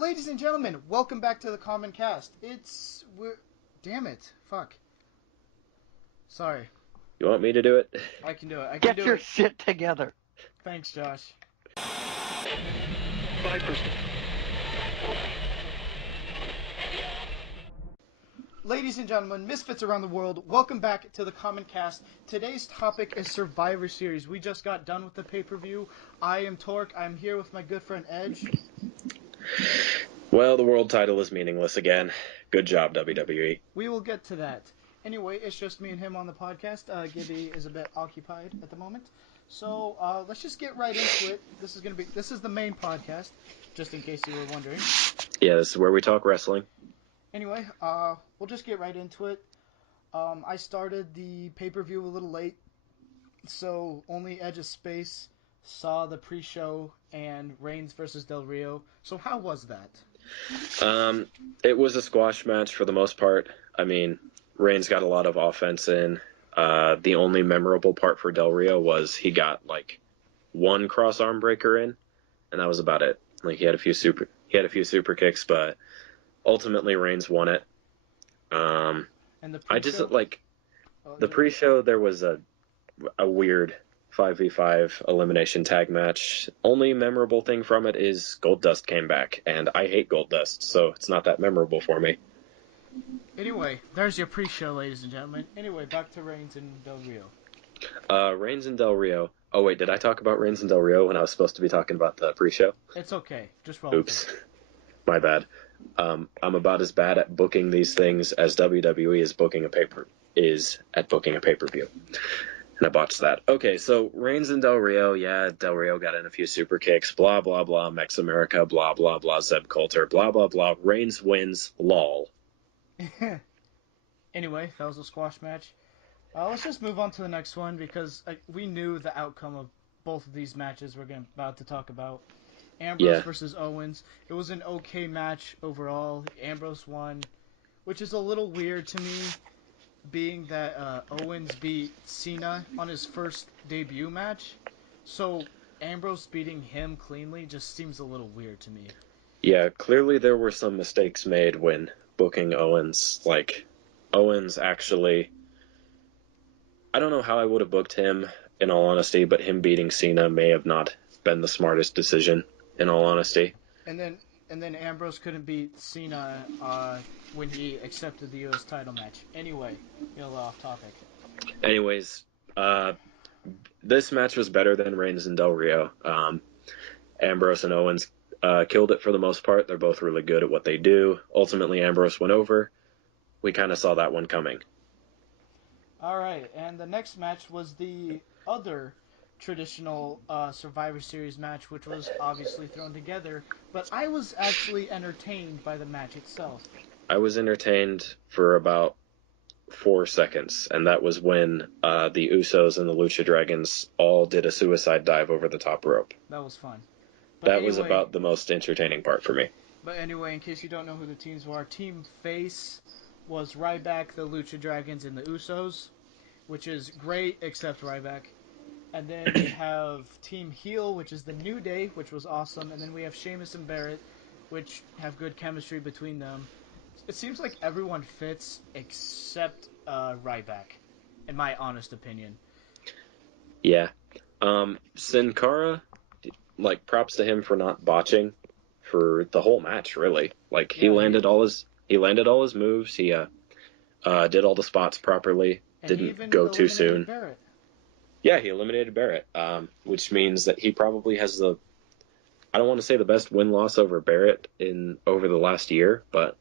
Ladies and gentlemen, welcome back to the Common Cast. Damn it. Fuck. Sorry. You want me to do it? I can do it. Get your shit together. Thanks, Josh. 5%. Ladies and gentlemen, misfits around the world, welcome back to the Common Cast. Today's topic is Survivor Series. We just got done with the pay-per-view. I am Torque. I'm here with my good friend Edge. Well, the world title is meaningless again. Good job, WWE. We will get to that. Anyway, it's just me and him on the podcast. Gibby is a bit occupied at the moment. So let's just get right into it. This is the main podcast, just in case you were wondering. Yeah, this is where we talk wrestling. Anyway, we'll just get right into it. I started the pay-per-view a little late, so only Edge of Space saw the pre-show and Reigns versus Del Rio. So how was that? It was a squash match for the most part. I mean, Reigns got a lot of offense in. The only memorable part for Del Rio was he got like one cross arm breaker in, and that was about it. Like he had a few super kicks, but ultimately Reigns won it. And the pre-show? I just the pre-show. There was a weird 5v5 elimination tag match. Only memorable thing from it is Goldust came back, and I hate Goldust, so it's not that memorable for me. Anyway, there's your pre-show, ladies and gentlemen. Anyway, back to Reigns and Del Rio. Reigns and Del Rio. Oh wait, did I talk about Reigns and Del Rio when I was supposed to be talking about the pre-show? It's okay. Just roll. Oops. My bad. I'm about as bad at booking these things as WWE is at booking a pay-per-view. And I botched that. Okay, so Reigns and Del Rio, yeah, Del Rio got in a few super kicks, blah, blah, blah, Mex America, blah, blah, blah, Zeb Coulter, blah, blah, blah. Reigns wins, lol. Anyway, that was a squash match. Let's just move on to the next one because we knew the outcome of both of these matches we're about to talk about. Ambrose versus Owens. It was an okay match overall. Ambrose won, which is a little weird to me, being that Owens beat Cena on his first debut match. So Ambrose beating him cleanly just seems a little weird to me. Yeah, clearly there were some mistakes made when booking Owens. Like, Owens actually... I don't know how I would have booked him, in all honesty, but him beating Cena may have not been the smartest decision, in all honesty. And then Ambrose couldn't beat Cena when he accepted the U.S. title match. Anyway, a little off topic. Anyways, this match was better than Reigns and Del Rio. Ambrose and Owens killed it for the most part. They're both really good at what they do. Ultimately, Ambrose went over. We kind of saw that one coming. All right, and the next match was the other traditional Survivor Series match, which was obviously thrown together, but I was actually entertained by the match itself. I was entertained for about 4 seconds, and that was when the Usos and the Lucha Dragons all did a suicide dive over the top rope. That was fun. That was about the most entertaining part for me. But anyway, in case you don't know who the teams were, Team Face was Ryback, the Lucha Dragons, and the Usos, which is great except Ryback. And then we have Team Heel, which is the New Day, which was awesome. And then we have Sheamus and Barrett, which have good chemistry between them. It seems like everyone fits except Ryback, in my honest opinion. Yeah. Sin Cara, props to him for not botching for the whole match, really. Like, he landed all his moves. He did all the spots properly. Didn't go too soon. Barrett. Yeah, he eliminated Barrett, which means that he probably has I don't want to say the best win-loss over Barrett over the last year, but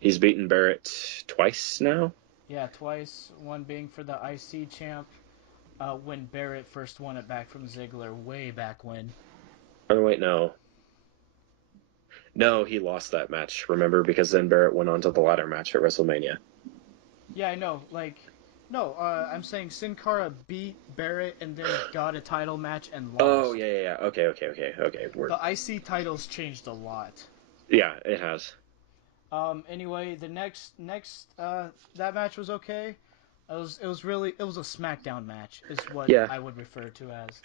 he's beaten Barrett twice now. Yeah, twice. One being for the IC champ, when Barrett first won it back from Ziggler way back when. Oh, wait, no. No, he lost that match, remember? Because then Barrett went on to the ladder match at WrestleMania. Yeah, I know. No, I'm saying Sin Cara beat Barrett and then got a title match and lost. Oh, yeah. Okay. The IC titles changed a lot. Yeah, it has. Anyway, the next that match was okay. It was a SmackDown match, is what I would refer to as.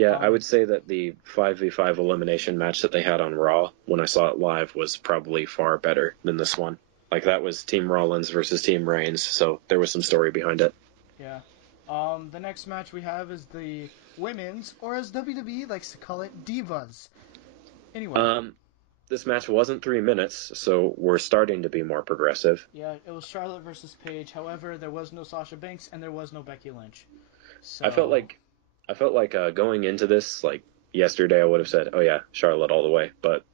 Yeah, I would say that the 5v5 elimination match that they had on Raw, when I saw it live, was probably far better than this one. Like, that was Team Rollins versus Team Reigns, so there was some story behind it. Yeah. The next match we have is the women's, or as WWE likes to call it, Divas. Anyway. This match wasn't 3 minutes, so we're starting to be more progressive. Yeah, it was Charlotte versus Paige. However, there was no Sasha Banks and there was no Becky Lynch. So I felt like going into this, like yesterday, I would have said, "Oh yeah, Charlotte all the way." But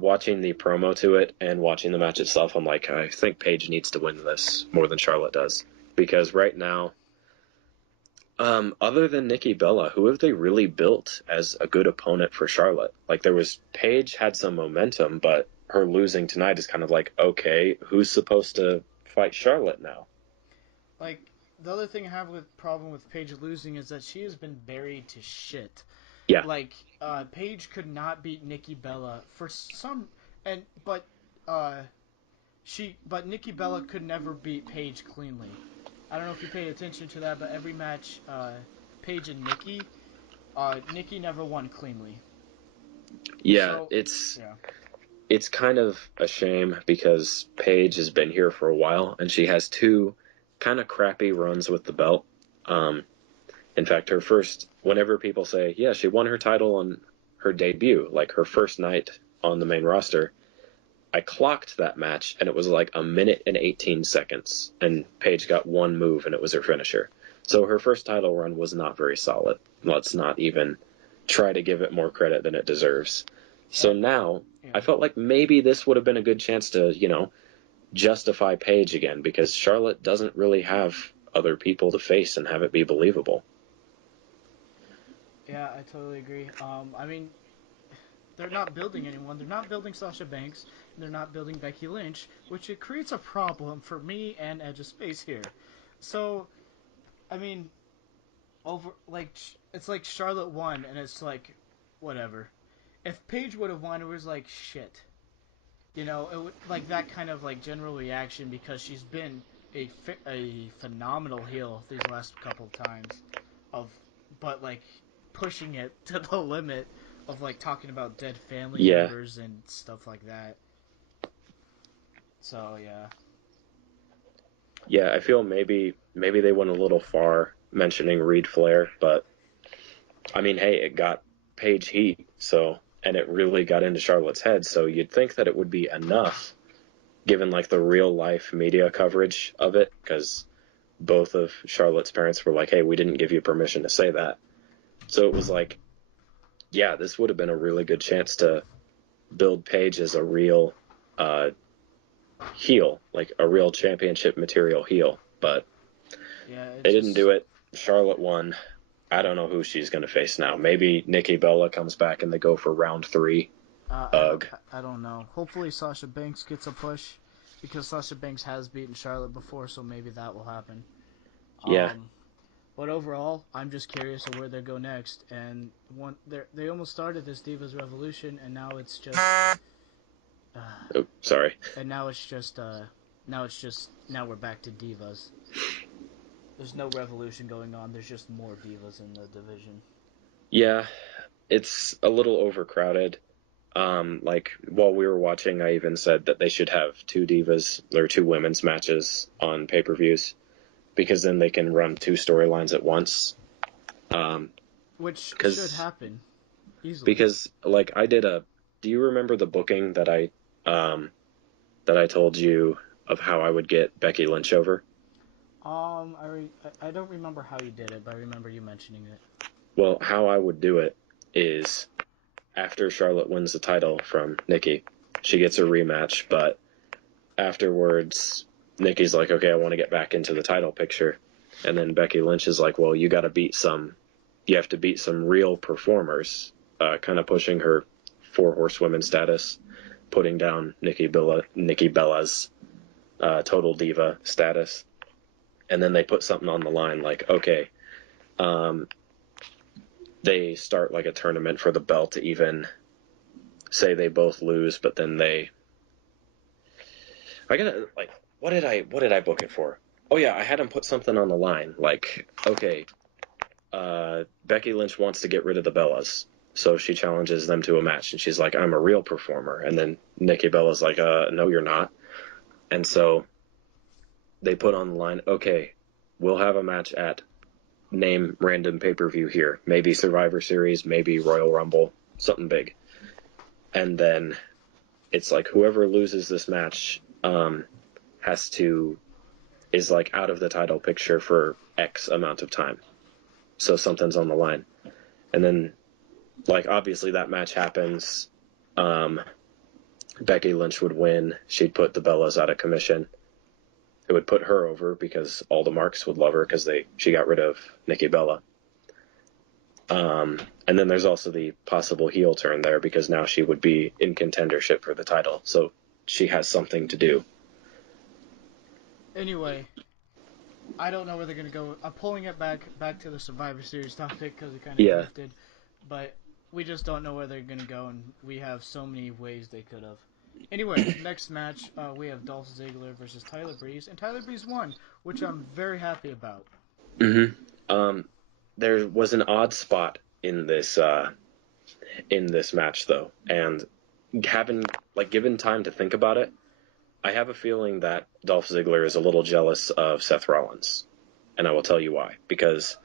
watching the promo to it and watching the match itself, I'm like, I think Paige needs to win this more than Charlotte does, because right now, other than Nikki Bella, who have they really built as a good opponent for Charlotte? Like, there was Paige had some momentum, but her losing tonight is kind of like, okay, who's supposed to fight Charlotte now? like the other thing I have with problem with Paige losing is that she has been buried to shit. Yeah, Like Paige could not beat Nikki Bella for some and uh but Nikki Bella could never beat Paige cleanly. I don't know if you paid attention to that, but every match Paige and Nikki never won cleanly. yeah, So yeah. it's kind of a shame because Paige has been here for a while and she has two kind of crappy runs with the belt. Um, in fact, whenever people say, yeah, she won her title on her debut, like her first night on the main roster, I clocked that match and it was like 1 minute and 18 seconds, and Paige got one move and it was her finisher. So her first title run was not very solid. Let's not even try to give it more credit than it deserves. So now Yeah. I felt like maybe this would have been a good chance to, justify Paige again, because Charlotte doesn't really have other people to face and have it be believable. Yeah, I totally agree. I mean, they're not building anyone. They're not building Sasha Banks. And they're not building Becky Lynch, which it creates a problem for me and Edge of Space here. So, I mean, it's like Charlotte won, and it's like, whatever. If Paige would have won, it was like shit. It would like that kind of like general reaction because she's been a phenomenal heel these last couple of times, of but like pushing it to the limit of like talking about dead family Yeah, members and stuff like that. So yeah. yeah, I feel maybe they went a little far mentioning Reed Flair, but I mean, hey, it got Paige heat, and it really got into Charlotte's head, so you'd think that it would be enough, given like the real life media coverage of it, because both of Charlotte's parents were like, hey, we didn't give you permission to say that. So it was like, yeah, this would have been a really good chance to build Paige as a real uh, heel, like a real championship material heel, but Yeah, it they didn't just do it. Charlotte won. I don't know who she's going to face now. Maybe Nikki Bella comes back and they go for round 3. Ugh. I don't know. Hopefully Sasha Banks gets a push because Sasha Banks has beaten Charlotte before, so maybe that will happen. Yeah. But overall, I'm just curious of where they go next. And they almost started this Divas Revolution, and now it's just Oh, sorry. and now we're back to Divas. There's no revolution going on. There's just more Divas in the division. Yeah, it's a little overcrowded. Like while we were watching, I even said that they should have two divas or two women's matches on pay-per-views, because then they can run two storylines at once. Which should Because happen easily. because like I did a. Do you remember the booking that I told you of how I would get Becky Lynch over? I don't remember how you did it, but I remember you mentioning it. Well, how I would do it is after Charlotte wins the title from Nikki, she gets a rematch, but afterwards, Nikki's like, okay, I want to get back into the title picture. And then Becky Lynch is like, well, you have to beat some real performers, kind of pushing her four horsewomen status, putting down Nikki Bella's total diva status. And then they put something on the line like, okay, they start like a tournament for the belt to even say they both lose, but then I gotta like, what did I book it for? Oh yeah, I had him put something on the line like, okay, Becky Lynch wants to get rid of the Bellas, so she challenges them to a match, and she's like, "I'm a real performer." And then Nikki Bella's like, "No, you're not." And so they put on the line, "Okay, we'll have a match at name random pay-per-view here, maybe Survivor Series, maybe Royal Rumble, something big." And then it's like whoever loses this match is like out of the title picture for X amount of time. So something's on the line. And then, like, obviously that match happens. Becky Lynch would win. She'd put the Bellas out of commission. It would put her over because all the marks would love her because she got rid of Nikki Bella. And then there's also the possible heel turn there because now she would be in contendership for the title. So she has something to do. Anyway, I don't know where they're going to go. I'm pulling it back to the Survivor Series topic because it kind of drifted. But we just don't know where they're going to go, and we have so many ways they could have. Anyway, next match, we have Dolph Ziggler versus Tyler Breeze, and Tyler Breeze won, which I'm very happy about. There was an odd spot in this match, though, and given time to think about it, I have a feeling that Dolph Ziggler is a little jealous of Seth Rollins, and I will tell you why. Because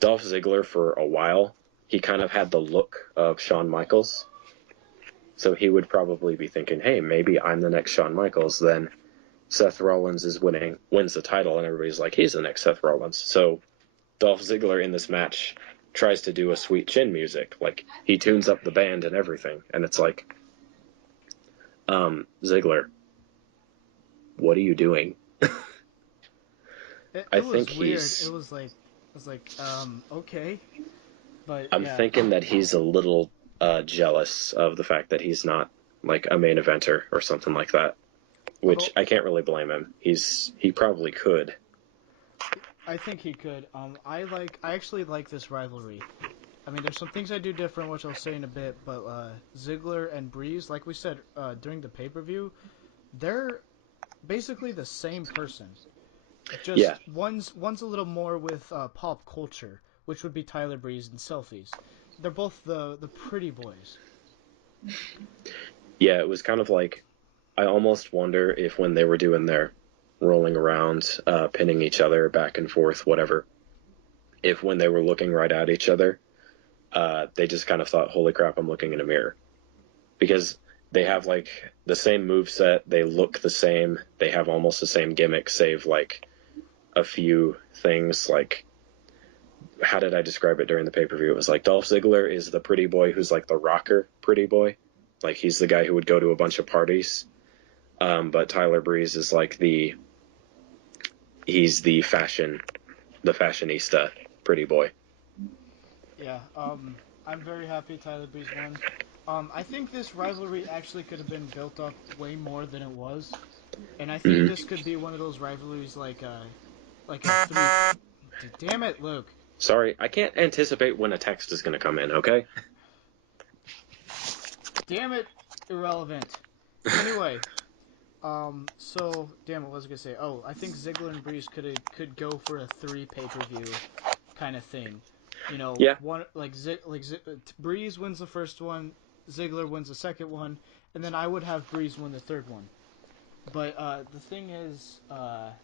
Dolph Ziggler, for a while, he kind of had the look of Shawn Michaels, so he would probably be thinking, "Hey, maybe I'm the next Shawn Michaels." Then Seth Rollins wins the title, and everybody's like, "He's the next Seth Rollins." So Dolph Ziggler in this match tries to do a Sweet Chin music, like he tunes up the band and everything, and it's like, Ziggler, what are you doing? It was weird. It was like, okay, but I'm thinking that he's a little jealous of the fact that he's not like a main eventer or something like that, which I can't really blame him. He probably could. I think he could. I actually like this rivalry. I mean, there's some things I do different, which I'll say in a bit, but Ziggler and Breeze, like we said during the pay-per-view, they're basically the same person. Just one's a little more with pop culture, which would be Tyler Breeze and selfies. They're both the pretty boys. Yeah, it was kind of like, I almost wonder if when they were doing their rolling around, pinning each other back and forth, whatever, if when they were looking right at each other, they just kind of thought, "Holy crap, I'm looking in a mirror." Because they have like the same moveset, they look the same, they have almost the same gimmick, save like a few things. Like, how did I describe it during the pay-per-view? It was like Dolph Ziggler is the pretty boy who's like the rocker pretty boy. Like, he's the guy who would go to a bunch of parties. But Tyler Breeze is like he's the fashionista pretty boy. Yeah, I'm very happy Tyler Breeze won. I think this rivalry actually could have been built up way more than it was, and I think this could be one of those rivalries like a three. Damn it, Luke. Sorry, I can't anticipate when a text is going to come in, okay? Damn it, irrelevant. Anyway, so damn it, what was I gonna say? Oh, I think Ziggler and Breeze could go for a 3 pay-per-view kind of thing. You know, one Breeze wins the first one, Ziggler wins the second one, and then I would have Breeze win the third one. But the thing is, what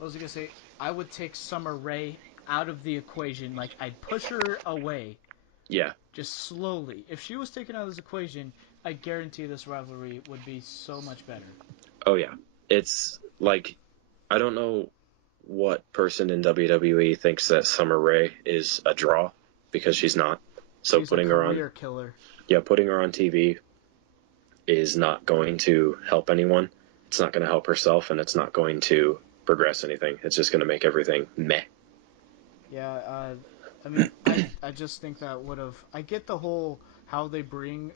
was I gonna say? I would take Summer Rae out of the equation. Like, I'd push her away. Yeah. Just slowly. If she was taken out of this equation, I guarantee this rivalry would be so much better. Oh yeah. It's like, I don't know what person in WWE thinks that Summer Rae is a draw, because she's not. So she's putting her on killer. Yeah, putting her on TV is not going to help anyone. It's not going to help herself, and it's not going to progress anything. It's just going to make everything meh. Yeah, I mean, I just think that would have. I get the whole how they bring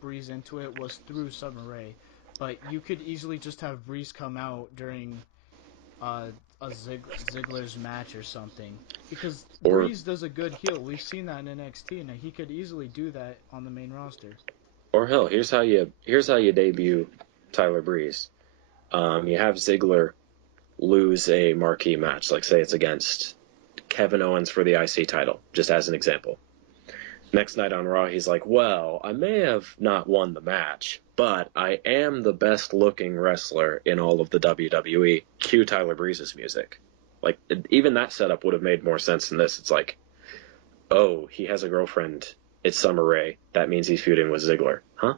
Breeze into it was through Summer Rae, but you could easily just have Breeze come out during a Ziggler's match or something, because Breeze does a good heel. We've seen that in NXT, and he could easily do that on the main roster. Or hell, here's how you debut Tyler Breeze. You have Ziggler lose a marquee match, like say it's against Kevin Owens for the IC title, just as an example. Next night on Raw, he's like, well, I may have not won the match, but I am the best looking wrestler in all of the WWE. Cue Tyler Breeze's music. Like, even that setup would have made more sense than this. It's like, oh, he has a girlfriend. It's Summer Rae. That means he's feuding with Ziggler. Huh?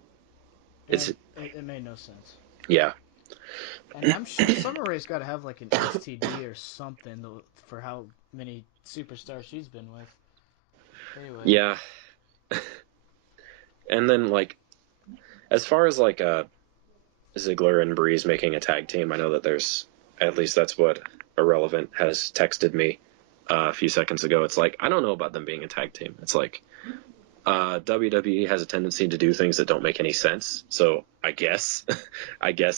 Yeah, it made no sense. Yeah. And I'm sure Summer Rae's got to have like an STD or something for how many superstars she's been with. Anyway. Yeah. And then, like, as far as, like, Ziggler and Breeze making a tag team, I know that there's, at least that's what Irrelevant has texted me a few seconds ago. It's like, I don't know about them being a tag team. It's like, WWE has a tendency to do things that don't make any sense. So I guess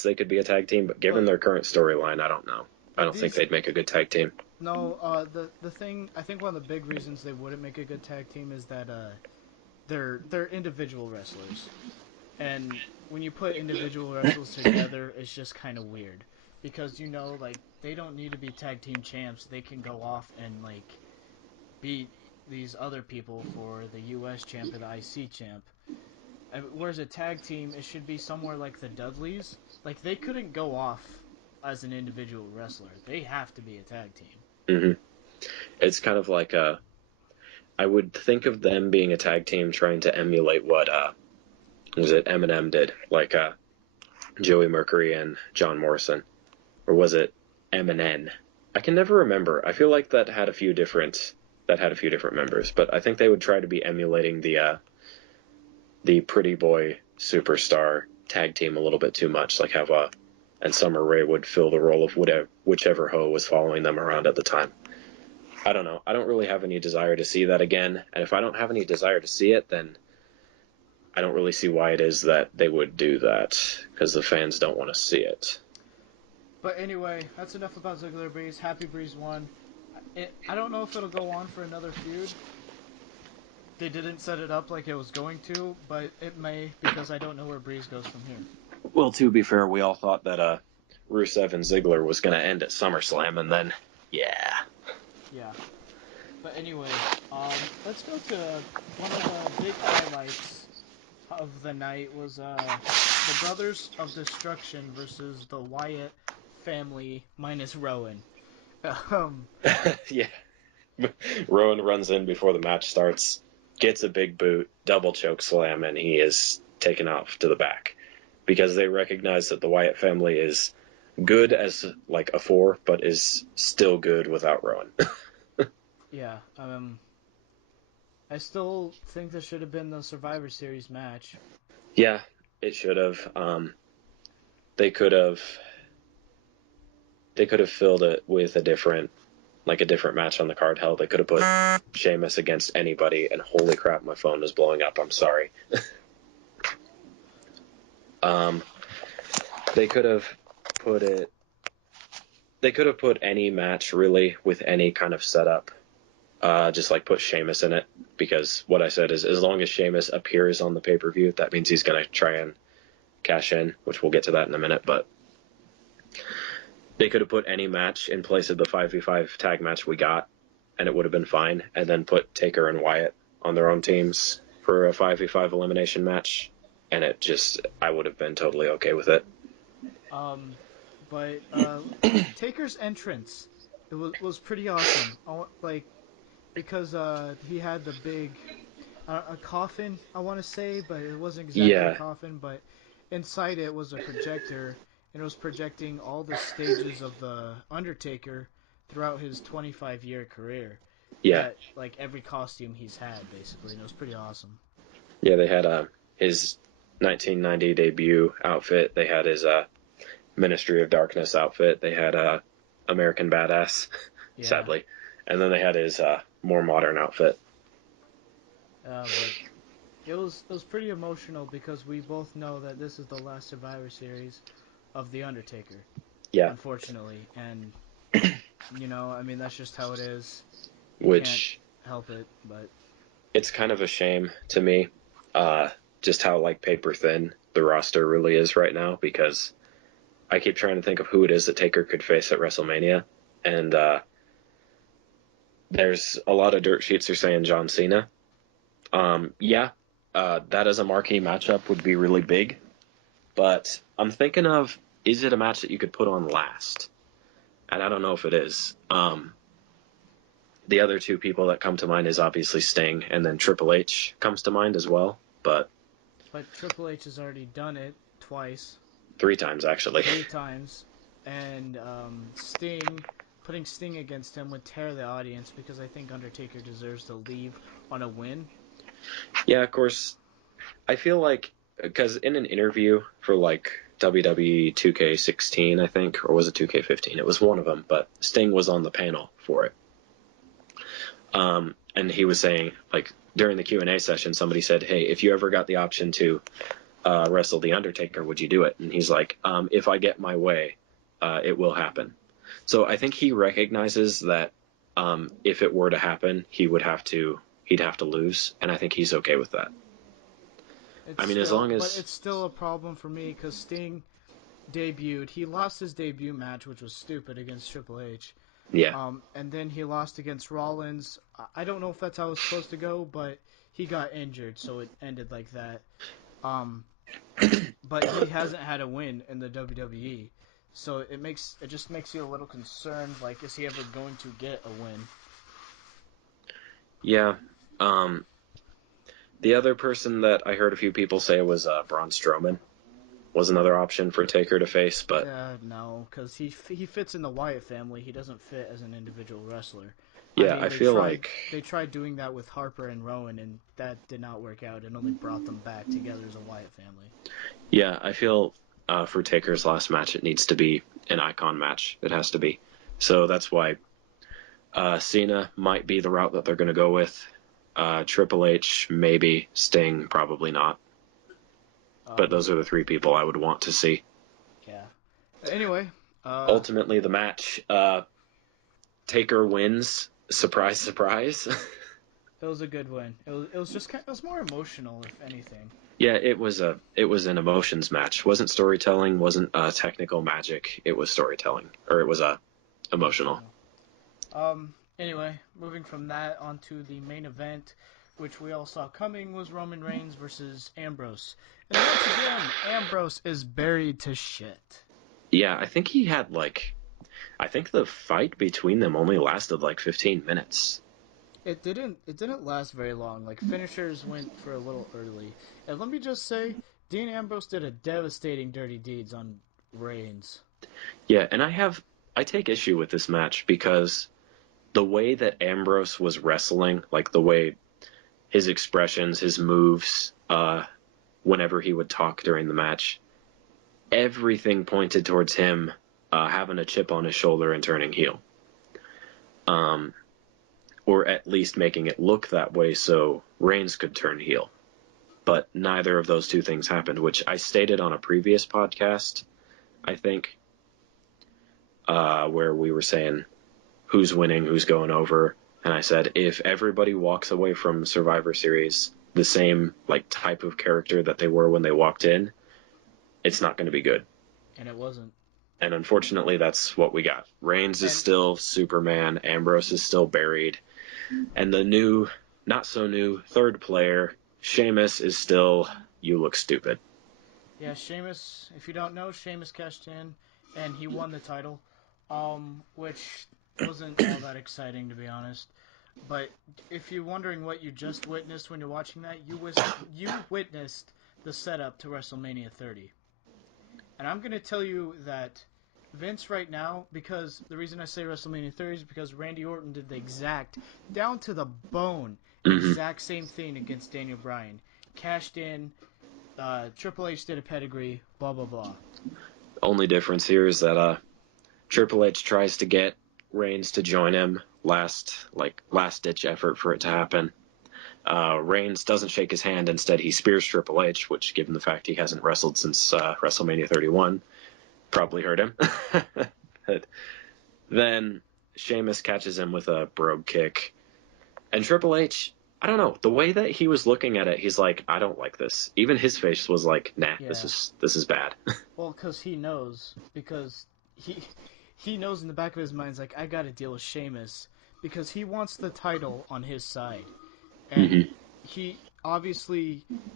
they could be a tag team, but given their current storyline, I don't know. I don't think they'd make a good tag team. No, the thing, I think one of the big reasons they wouldn't make a good tag team is that they're individual wrestlers, and when you put individual wrestlers together, it's just kind of weird because like they don't need to be tag team champs. They can go off and like beat these other people for the U.S. champ or the IC champ. Whereas a tag team, it should be somewhere like the Dudleys. Like, they couldn't go off as an individual wrestler. They have to be a tag team. Mm-hmm. It's kind of like I would think of them being a tag team trying to emulate what was it Eminem did, like Joey Mercury and John Morrison, or was it Eminem? I can never remember. I feel like that had a few different members, but I think they would try to be emulating the Pretty Boy Superstar tag team a little bit too much, like have and Summer Rae would fill the role of whichever hoe was following them around at the time. I don't know. I don't really have any desire to see that again, and if I don't have any desire to see it, then I don't really see why it is that they would do that, because the fans don't want to see it. But anyway, that's enough about Ziggler Breeze. Happy Breeze won. I don't know if it'll go on for another feud. They didn't set it up like it was going to, but it may, because I don't know where Breeze goes from here. Well, to be fair, we all thought that Rusev and Ziggler was going to end at SummerSlam, and then, yeah. Yeah. But anyway, let's go to one of the big highlights of the night was the Brothers of Destruction versus the Wyatt family minus Rowan. Yeah. Rowan runs in before the match starts, gets a big boot, double choke slam, and he is taken off to the back. Because they recognize that the Wyatt family is good as like a 4, but is still good without Rowan. Yeah, I still think this should have been the Survivor Series match. Yeah, it should have. They could have filled it with a different match on the card. Hell, they could have put Sheamus against anybody, and holy crap, my phone is blowing up. I'm sorry. They could have put any match really with any kind of setup. Just like put Sheamus in it, because what I said is as long as Sheamus appears on the pay-per-view, that means he's going to try and cash in, which we'll get to that in a minute, but they could have put any match in place of the 5v5 tag match we got, and it would have been fine, and then put Taker and Wyatt on their own teams for a 5v5 elimination match, and I would have been totally okay with it. But Taker's entrance, it was pretty awesome. Because he had the big a coffin, I want to say, but it wasn't exactly a coffin, but inside it was a projector, and it was projecting all the stages of the Undertaker throughout his 25-year career. Yeah. That, like, every costume he's had, basically, and it was pretty awesome. Yeah, they had his 1990 debut outfit. They had his Ministry of Darkness outfit. They had American Badass, sadly. And then they had his more modern outfit. But it was pretty emotional because we both know that this is the last Survivor Series of The Undertaker. Yeah. Unfortunately. And, I mean, that's just how it is. Which can't help it, but it's kind of a shame to me, just how like paper thin the roster really is right now, because I keep trying to think of who it is that Taker could face at WrestleMania, and There's a lot of dirt sheets are saying John Cena. Yeah, that as a marquee matchup would be really big. But I'm thinking of, is it a match that you could put on last? And I don't know if it is. The other two people that come to mind is obviously Sting, and then Triple H comes to mind as well. But Triple H has already done it twice. 3 times, actually. 3 times. And putting Sting against him would tear the audience because I think Undertaker deserves to leave on a win. Yeah, of course. I feel like, because in an interview for like WWE 2K16, I think, or was it 2K15? It was one of them, but Sting was on the panel for it. And he was saying, like, during the Q&A session, somebody said, hey, if you ever got the option to wrestle The Undertaker, would you do it? And he's like, if I get my way, it will happen. So I think he recognizes that if it were to happen, he'd have to lose, and I think he's okay with that. But it's still a problem for me because Sting debuted. He lost his debut match, which was stupid, against Triple H. Yeah. And then he lost against Rollins. I don't know if that's how it was supposed to go, but he got injured, so it ended like that. But he hasn't had a win in the WWE, so it just makes you a little concerned. Like, is he ever going to get a win? Yeah. The other person that I heard a few people say was Braun Strowman was another option for Taker to face, but No, because he fits in the Wyatt family. He doesn't fit as an individual wrestler. yeah, I feel like they tried doing that with Harper and Rowan, and that did not work out. It only brought them back together as a Wyatt family. Yeah, I feel for Taker's last match, it needs to be an icon match. It has to be. So that's why Cena might be the route that they're going to go with. Triple H, maybe. Sting, probably not. But those are the 3 people I would want to see. Yeah. Anyway. Ultimately, the match, Taker wins. Surprise, surprise. It was a good win. It was just it was more emotional, if anything. Yeah, it was an emotions match. Wasn't storytelling, wasn't technical magic. It was storytelling, or it was emotional. Anyway, moving from that onto the main event, which we all saw coming, was Roman Reigns versus Ambrose. And once again, Ambrose is buried to shit. Yeah, I think he had I think the fight between them only lasted like 15 minutes. It didn't last very long. Like, finishers went for a little early. And let me just say, Dean Ambrose did a devastating dirty deeds on Reigns. Yeah, and I take issue with this match because the way that Ambrose was wrestling, like the way his expressions, his moves, whenever he would talk during the match, everything pointed towards him having a chip on his shoulder and turning heel. Or at least making it look that way so Reigns could turn heel. But neither of those two things happened, which I stated on a previous podcast, I think, where we were saying who's winning, who's going over, and I said if everybody walks away from Survivor Series the same type of character that they were when they walked in, it's not going to be good. And it wasn't. And unfortunately, that's what we got. Reigns is still Superman. Ambrose is still buried. And the new, not so new, third player, Sheamus, is still, you look stupid. Yeah, Sheamus, if you don't know, Sheamus cashed in and he won the title, which wasn't all that exciting, to be honest. But if you're wondering what you just witnessed when you're watching that, you witnessed the setup to WrestleMania 30. And I'm going to tell you that Vince right now, because the reason I say WrestleMania 30 is because Randy Orton did the exact, down to the bone, exact same thing against Daniel Bryan. Cashed in, Triple H did a pedigree, blah, blah, blah. Only difference here is that Triple H tries to get Reigns to join him, last ditch effort for it to happen. Reigns doesn't shake his hand. Instead, he spears Triple H, which, given the fact he hasn't wrestled since WrestleMania 31, probably hurt him. But then Sheamus catches him with a brogue kick. And Triple H, I don't know, the way that he was looking at it, he's like, I don't like this. Even his face was like, nah, yeah. This is bad. Well, because he knows. Because he knows in the back of his mind, he's like, I got to deal with Sheamus. because he wants the title on his side, and Mm-hmm. he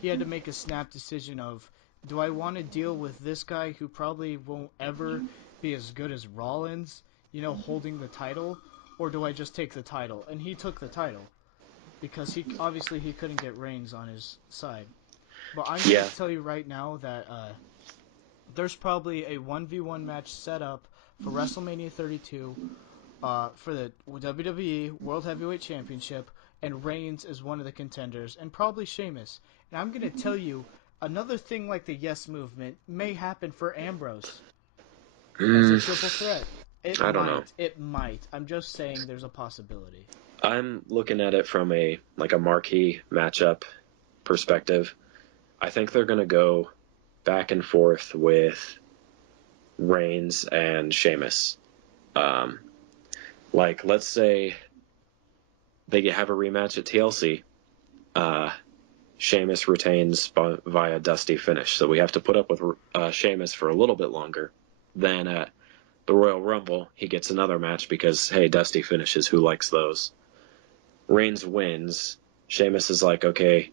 had to make a snap decision of, do I want to deal with this guy who probably won't ever be as good as Rollins, holding the title, or do I just take the title? And he took the title because he couldn't get Reigns on his side. But I'm gonna tell you right now that there's probably a 1v1 match set up for WrestleMania 32 for the WWE World Heavyweight Championship, and Reigns is one of the contenders, and probably Sheamus. And I'm gonna tell you, another thing like the Yes Movement may happen for Ambrose as a triple threat. I don't know. It might. I'm just saying there's a possibility. I'm looking at it from a marquee matchup perspective. I think they're going to go back and forth with Reigns and Sheamus. Let's say they have a rematch at TLC. Sheamus retains via Dusty finish, so we have to put up with Sheamus for a little bit longer. Then at the Royal Rumble, he gets another match because, hey, Dusty finishes. Who likes those? Reigns wins. Sheamus is like, okay,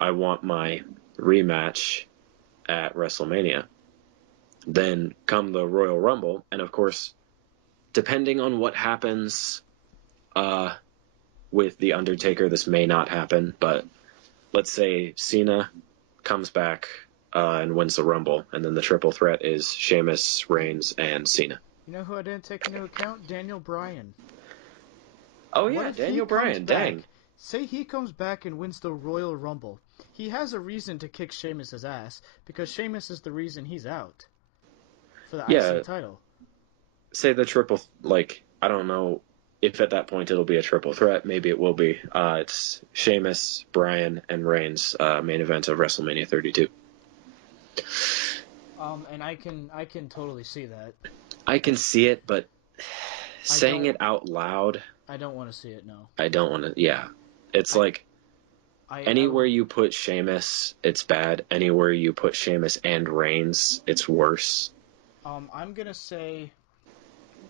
I want my rematch at WrestleMania. Then come the Royal Rumble, and of course, depending on what happens with The Undertaker, this may not happen, but let's say Cena comes back and wins the Rumble, and then the triple threat is Sheamus, Reigns, and Cena. You know who I didn't take into account? Daniel Bryan. Oh yeah, Daniel Bryan, dang. Say he comes back and wins the Royal Rumble. He has a reason to kick Sheamus' ass, because Sheamus is the reason he's out for the IC title. Say the triple, I don't know if at that point it'll be a triple threat. Maybe it will be. It's Sheamus, Bryan, and Reigns, main event of WrestleMania 32. And I can totally see that. I can see it, but saying it out loud, I don't want to see it. No, I don't want to. Yeah, it's anywhere you put Sheamus, it's bad. Anywhere you put Sheamus and Reigns, it's worse. I'm gonna say,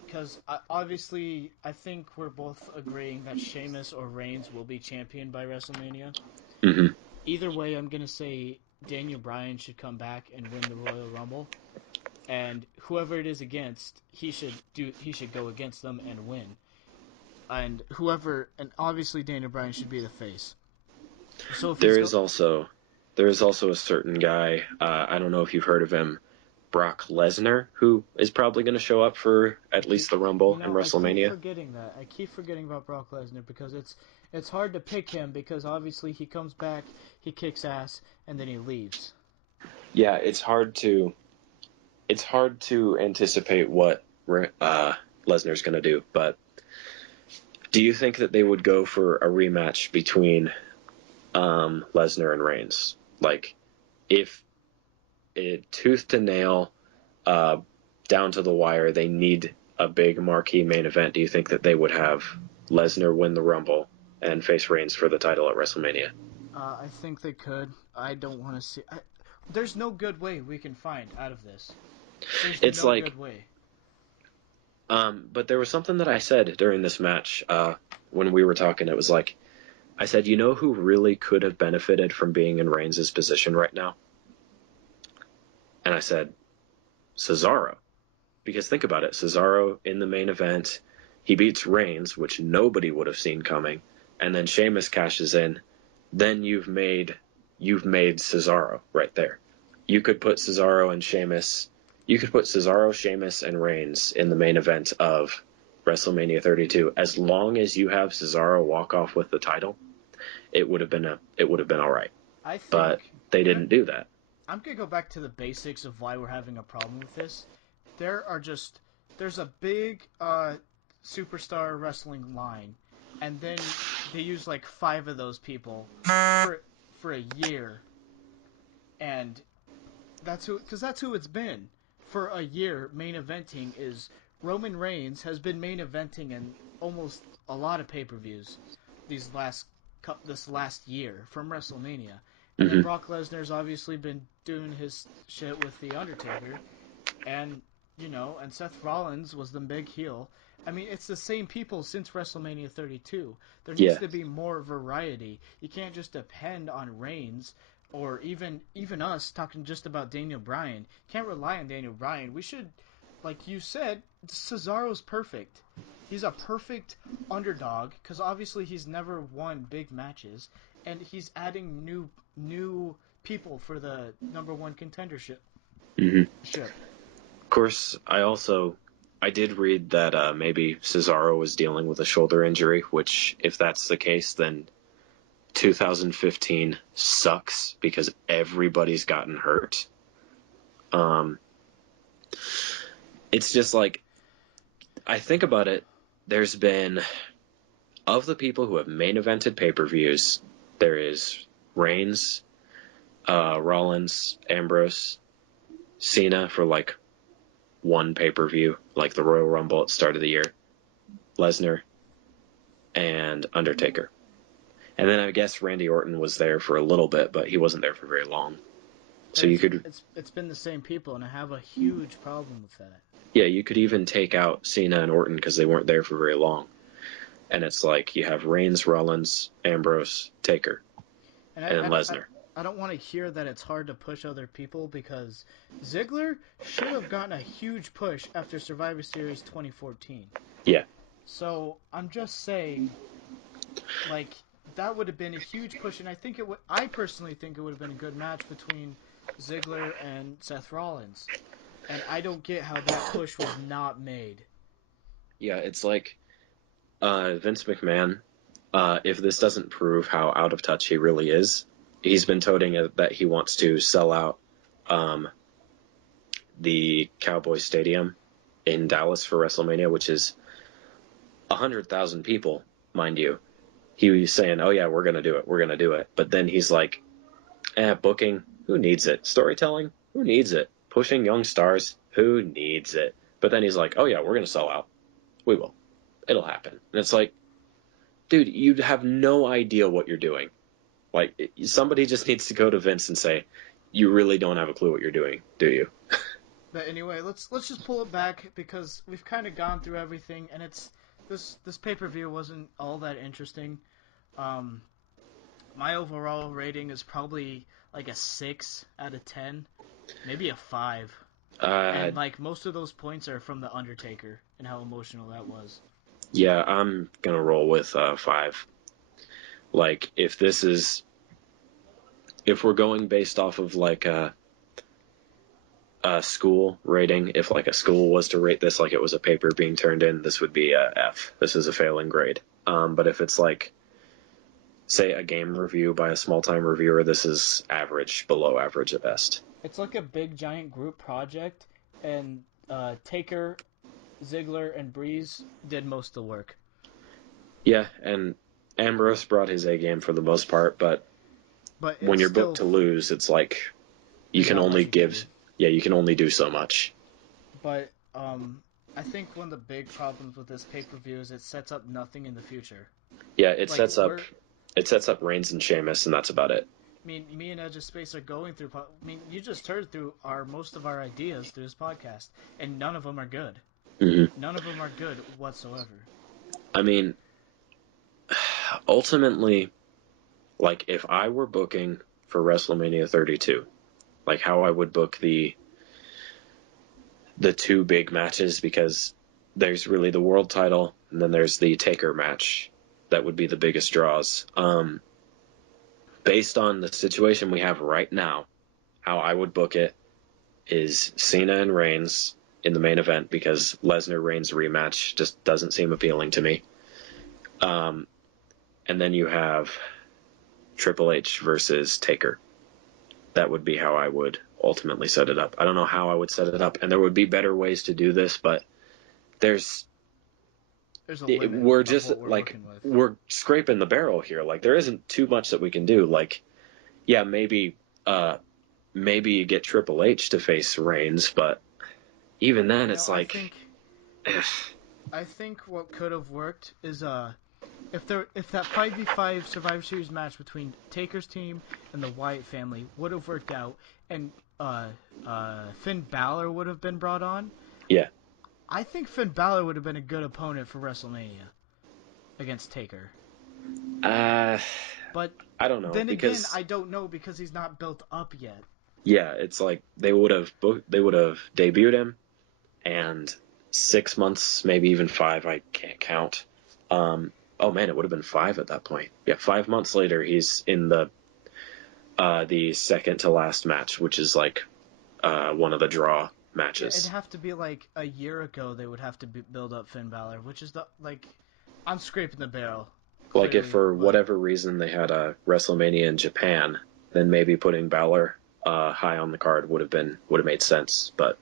because obviously I think we're both agreeing that Sheamus or Reigns will be champion by WrestleMania. Mm-hmm. Either way, I'm gonna say Daniel Bryan should come back and win the Royal Rumble, and whoever it is against, he should go against them and win. And obviously Daniel Bryan should be the face. So if there is also a certain guy, I don't know if you've heard of him, Brock Lesnar, who is probably going to show up for at least the Rumble and WrestleMania. I keep forgetting about Brock Lesnar because it's hard to pick him because obviously he comes back, he kicks ass, and then he leaves. Yeah, it's hard to anticipate what Lesnar's going to do, but do you think that they would go for a rematch between Lesnar and Reigns? If tooth to nail, down to the wire, they need a big marquee main event, do you think that they would have Lesnar win the Rumble and face Reigns for the title at WrestleMania? I think they could. I don't want to see... there's no good way we can find out of this. There's no good way. But there was something that I said during this match when we were talking. It was I said, you know who really could have benefited from being in Reigns' position right now? And I said, Cesaro. Because think about it, Cesaro in the main event, he beats Reigns, which nobody would have seen coming, and then Sheamus cashes in. Then you've made Cesaro right there. You could put Cesaro and Sheamus. You could put Cesaro, Sheamus, and Reigns in the main event of WrestleMania 32. As long as you have Cesaro walk off with the title, it would have been all right. But they didn't do that. I'm gonna go back to the basics of why we're having a problem with this. There's a big superstar wrestling line, and then they use 5 of those people for a year, and that's who it's been for a year. Main eventing is Roman Reigns has been main eventing in almost a lot of pay-per-views this last year from WrestleMania. And then Brock Lesnar's obviously been doing his shit with The Undertaker. And, and Seth Rollins was the big heel. I mean, it's the same people since WrestleMania 32. There needs Yeah. to be more variety. You can't just depend on Reigns or even us talking just about Daniel Bryan. Can't rely on Daniel Bryan. We should, like you said, Cesaro's perfect. He's a perfect underdog because obviously he's never won big matches, and he's adding new people for the number one contendership. Mm-hmm. Ship. Of course, I did read that maybe Cesaro was dealing with a shoulder injury, which, if that's the case, then 2015 sucks because everybody's gotten hurt. Um, it's just like, I think about it, there's been, of the people who have main evented pay per views, there is Reigns, Rollins, Ambrose, Cena for like one pay per view, like the Royal Rumble at the start of the year, Lesnar, and Undertaker. And then I guess Randy Orton was there for a little bit, but he wasn't there for very long. And So you could, it's been the same people, and I have a huge problem with that. yeah, you could even take out Cena and Orton because they weren't there for very long. And it's like you have Reigns, Rollins, Ambrose, Taker, And and Lesnar. I don't want to hear that it's hard to push other people because Ziggler should have gotten a huge push after Survivor Series 2014. Yeah. So I'm just saying, like, that would have been a huge push, and I think it would. I personally think it would have been a good match between Ziggler and Seth Rollins, and I don't get how that push was not made. Yeah, it's like Vince McMahon, if this doesn't prove how out of touch he really is, he's been toting that he wants to sell out um, the Cowboy Stadium in Dallas for WrestleMania, which is 100,000 people, mind you. He was saying, "Oh yeah, we're gonna do it, we're gonna do it," but then he's like, booking, who needs it? Storytelling, who needs it? Pushing young stars, who needs it? But then he's like, "Oh yeah, we're gonna sell out. We will. It'll happen." And it's like, dude, you have no idea what you're doing. Like, somebody just needs to go to Vince and say, "You really don't have a clue what you're doing, do you?" But anyway, let's just pull it back because we've kind of gone through everything, and it's this pay per view wasn't all that interesting. Um, my overall rating is probably like a 6 out of 10, maybe a 5. Uh, And like most of those points are from the Undertaker and how emotional that was. yeah, I'm gonna roll with 5. Like, if we're going based off of like a school rating, if like a school was to rate this like it was a paper being turned in, this would be a F. This is a failing grade. But if it's like, say, a game review by a small time reviewer, this is average, below average at best. It's like a big giant group project, and Taker, Ziggler, and Breeze did most of the work. Yeah, and Ambrose brought his A game for the most part, but But when it's you're booked still to lose, it's like you there's can not only much you can give, do. yeah, you can only do so much. But I think one of the big problems with this pay per view is it sets up nothing in the future. Yeah, Like it sets up Reigns and Sheamus, and that's about it. I mean, me and Edge of Space are going through. I mean, you just heard through our most of our ideas through this podcast, and none of them are good. Mm-hmm. None of them are good whatsoever. I mean, ultimately, like if I were booking for WrestleMania 32, like how I would book the two big matches, because there's really the world title and then there's the Taker match that would be the biggest draws. Based on the situation we have right now, how I would book it is Cena and Reigns in the main event, because Lesnar Reigns rematch just doesn't seem appealing to me. And then you have Triple H versus Taker. That would be how I would ultimately set it up. I don't know how I would set it up, and there would be better ways to do this, but there's There's a limit we're of just what we're like working with. we're scraping the barrel here. Like, there isn't too much that we can do. Like, yeah, maybe you get Triple H to face Reigns, but even then, You know, it's like, I think what could have worked is if that 5v5 Survivor Series match between Taker's team and the Wyatt family would have worked out, and Finn Balor would have been brought on, yeah, I think Finn Balor would have been a good opponent for WrestleMania against Taker. But I don't know then again, because I don't know because he's not built up yet. yeah, it's like they would have debuted him, and 6 months, maybe even 5, I can't count. Oh man, it would have been 5 at that point. Yeah, 5 months later, he's in the second to last match, which is like one of the draw Yeah, it'd matches. have to be like a year ago. They would have to build up Finn Balor, which is I'm scraping the barrel, Like if clearly, for but whatever reason they had a WrestleMania in Japan, then maybe putting Balor high on the card would have made sense. But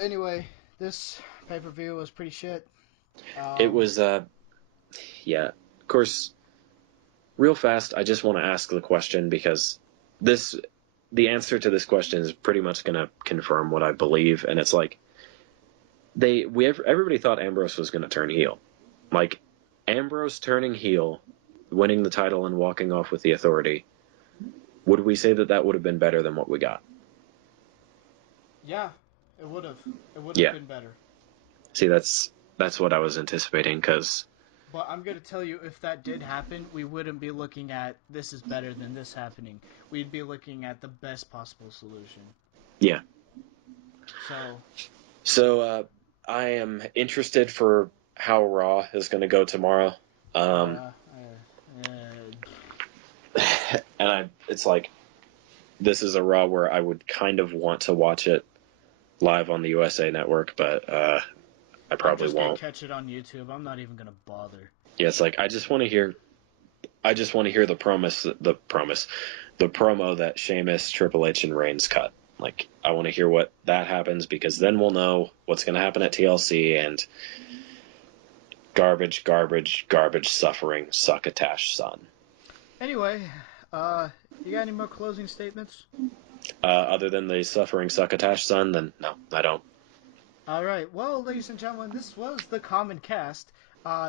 anyway, this pay per view was pretty shit. it was yeah. Of course, real fast, I just want to ask the question because the answer to this question is pretty much going to confirm what I believe, and it's like everybody thought Ambrose was going to turn heel, like Ambrose turning heel, winning the title and walking off with the authority. Would we say that would have been better than what we got? Yeah, it would have. It would have Yeah. been better. See, that's what I was anticipating because But I'm gonna tell you, if that did happen, we wouldn't be looking at this is better than this happening. We'd be looking at the best possible solution. yeah. So So I am interested for how Raw is going to go tomorrow. yeah, And it's like this is a Raw where I would kind of want to watch it live on the USA Network, but I I'm probably just gonna won't. catch it on YouTube. I'm not even gonna bother. Yeah, it's like I just want to hear the promo that Sheamus, Triple H, and Reigns cut. Like I want to hear what that happens because then we'll know what's going to happen at TLC and garbage, garbage, garbage, suffering, succotash, son. Anyway, you got any more closing statements? Other than the suffering succotash, son, then no, I don't. All right. Well, ladies and gentlemen, this was the Common Cast.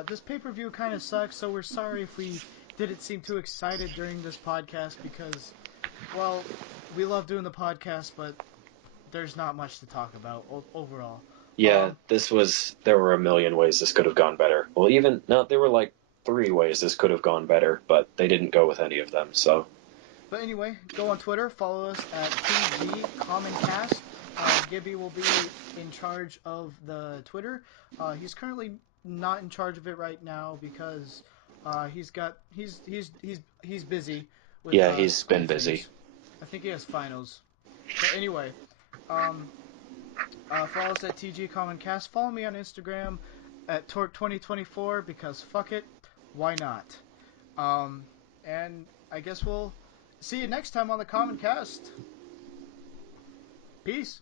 This pay-per-view kind of sucks, so we're sorry if we didn't seem too excited during this podcast because, well, we love doing the podcast, but there's not much to talk about overall. Yeah, there were a million ways this could have gone better. Well, there were like 3 ways this could have gone better, but they didn't go with any of them, so. But anyway, go on Twitter, follow us at TG Commoncast. Gibby will be in charge of the Twitter. He's currently not in charge of it right now because he's busy with Yeah, he's school been busy. things. I think he has finals. But anyway, um, follow us at TG Commoncast. Follow me on Instagram at Torque2024 because fuck it, why not? And I guess we'll see you next time on the Common Cast. Peace.